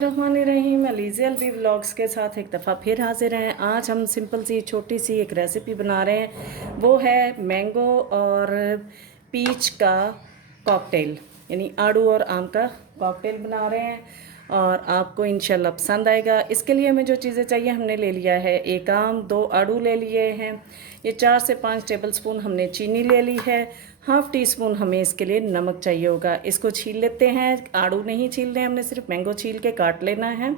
रहीम अलीज़ी Alvi vlogs के साथ एक दफ़ा फिर हाजिर हैं। आज हम सिंपल सी छोटी सी एक रेसिपी बना रहे हैं। वो है मैंगो और पीच का कॉकटेल, यानी आड़ू और आम का कॉकटेल बना रहे हैं और आपको इंशाल्लाह पसंद आएगा। इसके लिए हमें जो चीज़ें चाहिए हमने ले लिया है, एक आम, 2 आड़ू ले लिए हैं, ये 4 से 5 टेबलस्पून हमने चीनी ले ली है, हाफ़ टी स्पून हमें इसके लिए नमक चाहिए होगा। इसको छील लेते हैं। आड़ू नहीं छीलने, हमने सिर्फ मैंगो छील के काट लेना है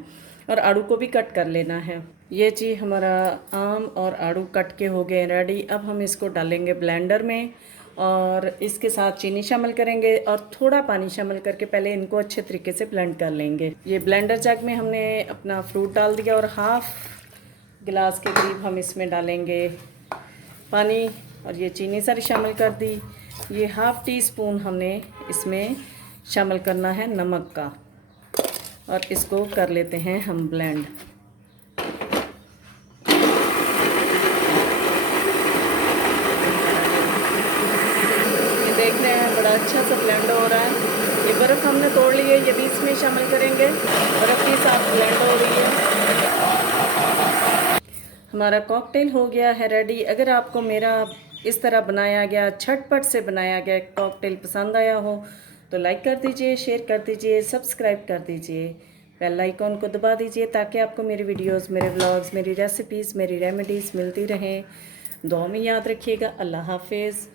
और आड़ू को भी कट कर लेना है। ये जी हमारा आम और आड़ू कट के हो गए रेडी। अब हम इसको डालेंगे ब्लेंडर में और इसके साथ चीनी शामिल करेंगे और थोड़ा पानी शामिल करके पहले इनको अच्छे तरीके से ब्लेंड कर लेंगे। ये ब्लेंडर जग में हमने अपना फ्रूट डाल दिया और हाफ़ गिलास के करीब हम इसमें डालेंगे पानी और ये चीनी सारी शामिल कर दी। ये हाफ़ टी स्पून हमने इसमें शामिल करना है नमक का और इसको कर लेते हैं हम ब्लेंड। ये देख रहे हैं बड़ा अच्छा सा ब्लेंड हो रहा है। ये बर्फ़ हमने तोड़ ली है, ये भी इसमें शामिल करेंगे। बर्फ़ के साथ ब्लेंड हो रही है। हमारा कॉकटेल हो गया है रेडी। अगर आपको मेरा इस तरह बनाया गया झटपट से बनाया गया कॉकटेल पसंद आया हो तो लाइक कर दीजिए, शेयर कर दीजिए, सब्सक्राइब कर दीजिए, बेल आइकॉन को दबा दीजिए ताकि आपको मेरी वीडियोस, मेरे व्लॉग्स, मेरी रेसिपीज़, मेरी रेमेडीज़ मिलती रहें। दुआ में याद रखिएगा। अल्लाह हाफिज़।